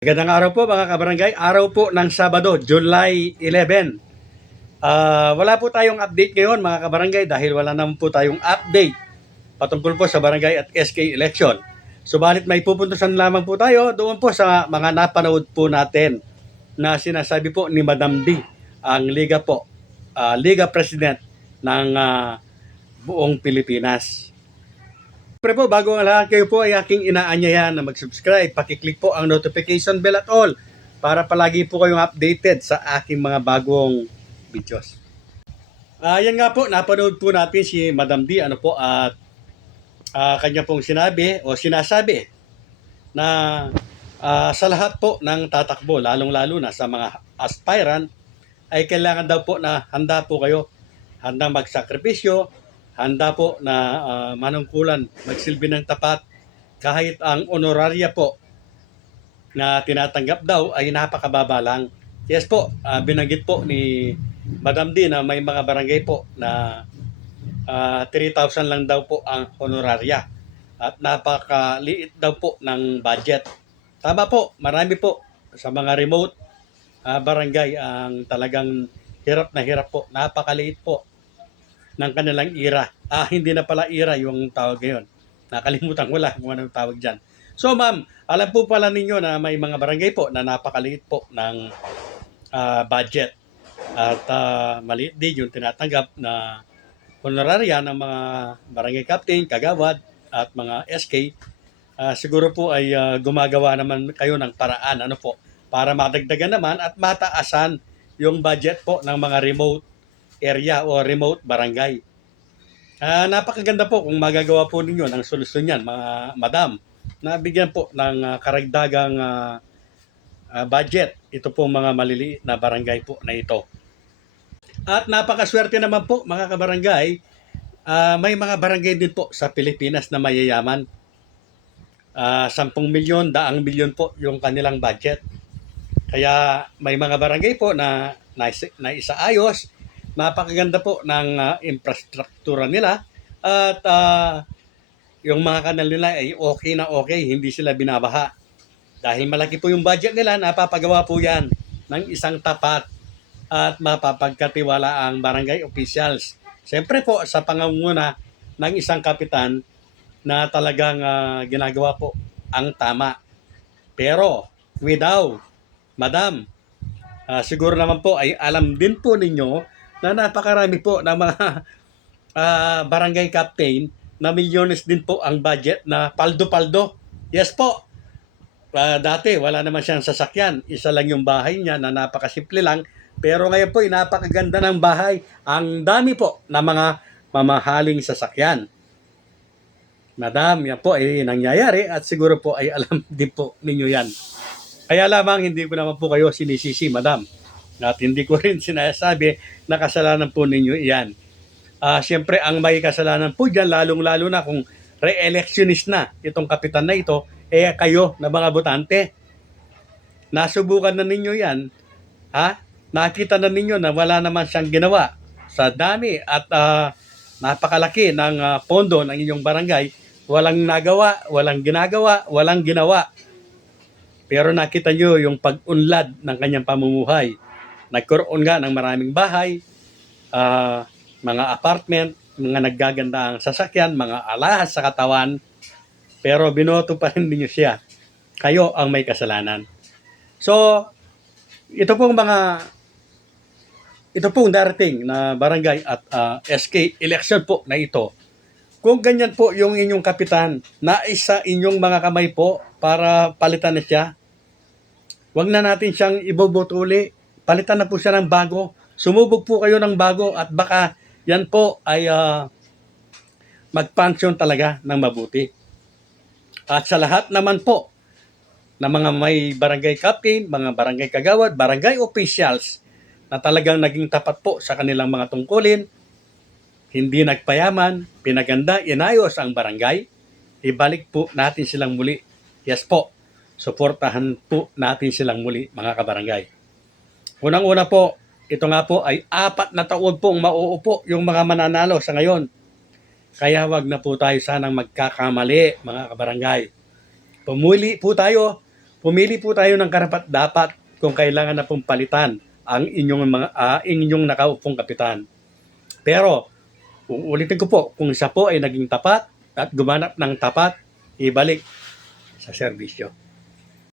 Magandang araw po mga kabarangay. Araw po ng Sabado, July 11. Wala po tayong update ngayon mga kabarangay dahil wala naman po tayong update patungkol po sa barangay at SK election. Subalit may pupuntasan lamang po tayo doon po sa mga napanood po natin na sinasabi po ni Madam D, ang Liga President ng buong Pilipinas. Siyempre po, bago ang lahat, kayo po ay aking inaanyayahan na mag-subscribe. Pakiclick po ang notification bell at all para palagi po kayong updated sa aking mga bagong videos. Yan nga po, napanood po natin si Madam D at kanya pong sinabi o sinasabi na sa lahat po ng tatakbo, lalong-lalo na sa mga aspirant, ay kailangan daw po na handa po kayo, handa magsakripisyo, handa po na manungkulan, magsilbi ng tapat kahit ang honoraria po na tinatanggap daw ay napakababa lang. Yes po, binanggit po ni Madam D na may mga barangay po na 3,000 lang daw po ang honoraria at napakaliit daw po ng budget. Tama po, marami po sa mga remote barangay ang talagang hirap na hirap po, napakaliit po ng kanilang ira. Hindi na pala ira yung tawag ngayon. Nakalimutan ko lang kung anong tawag dyan. So ma'am, alam po pala ninyo na may mga barangay po na napakaliit po ng budget. At maliit din yung tinatanggap na honoraria ng mga barangay captain, kagawad, at mga SK. Siguro po ay gumagawa naman kayo ng paraan para madagdagan naman at mataasan yung budget po ng mga remote area o remote barangay. Napakaganda po kung magagawa po ninyo ng solusyon yan, mga madam, na bigyan po ng karagdagang budget ito po mga maliliit na barangay po na ito. At napakaswerte naman po mga kabarangay, may mga barangay din po sa Pilipinas na mayayaman. 10 milyon, 100 milyon po yung kanilang budget. Kaya may mga barangay po na isaayos, napakaganda po ng infrastruktura nila at yung mga kanal nila ay okay na okay, hindi sila binabaha. Dahil malaki po yung budget nila, napapagawa po yan ng isang tapat at mapapagkatiwala ang barangay officials. Siyempre po sa pangunguna ng isang kapitan na talagang ginagawa po ang tama. Pero without madam, siguro naman po ay alam din po ninyo na napakarami po ng mga barangay captain na milyones din po ang budget na paldo-paldo. Yes po, dati wala naman siyang sasakyan. Isa lang yung bahay niya na napakasimple lang. Pero ngayon po, napakaganda ng bahay. Ang dami po na mga mamahaling sasakyan. Madam, yan po ay nangyayari at siguro po ay alam din po ninyo yan. Kaya lamang hindi ko naman po kayo sinisisi, madam. At hindi ko rin sinasabi na kasalanan po ninyo iyan. Siyempre, ang may kasalanan po dyan, lalong-lalo na kung re-electionist na itong kapitan na ito, kayo na mga botante. Nasubukan na ninyo yan. Nakita na ninyo na wala naman siyang ginawa sa dami at napakalaki ng pondo ng inyong barangay. Walang nagawa, walang ginagawa, walang ginawa. Pero nakita nyo yung pag-unlad ng kanyang pamumuhay. Nagkaroon nga ng maraming bahay, mga apartment, mga naggaganda ang sasakyan, mga alahas sa katawan, pero binoto pa rin ninyo siya. Kayo ang may kasalanan. So, ito pong darating na barangay at SK election po na ito, kung ganyan po yung inyong kapitan, naisa inyong mga kamay po para palitan na siya, wag na natin siyang iboboto uli. Palitan na po siya ng bago. Sumubok po kayo ng bago at baka yan po ay mag-function talaga ng mabuti. At sa lahat naman po na mga may barangay captain, mga barangay kagawad, barangay officials na talagang naging tapat po sa kanilang mga tungkulin, hindi nagpayaman, pinaganda, inayos ang barangay, ibalik po natin silang muli. Yes po, suportahan po natin silang muli mga kabarangay. Unang-una po, ito nga po ay 4 na taon pong mauupo yung mga mananalo sa ngayon. Kaya wag na po tayo sanang magkakamali mga kabarangay. Pumuli po tayo Pumili po tayo ng karapat-dapat kung kailangan na pong palitan ang inyong nakaupong kapitan. Pero, uulitin ko po, kung siya po ay naging tapat at gumanap ng tapat, ibalik sa serbisyo.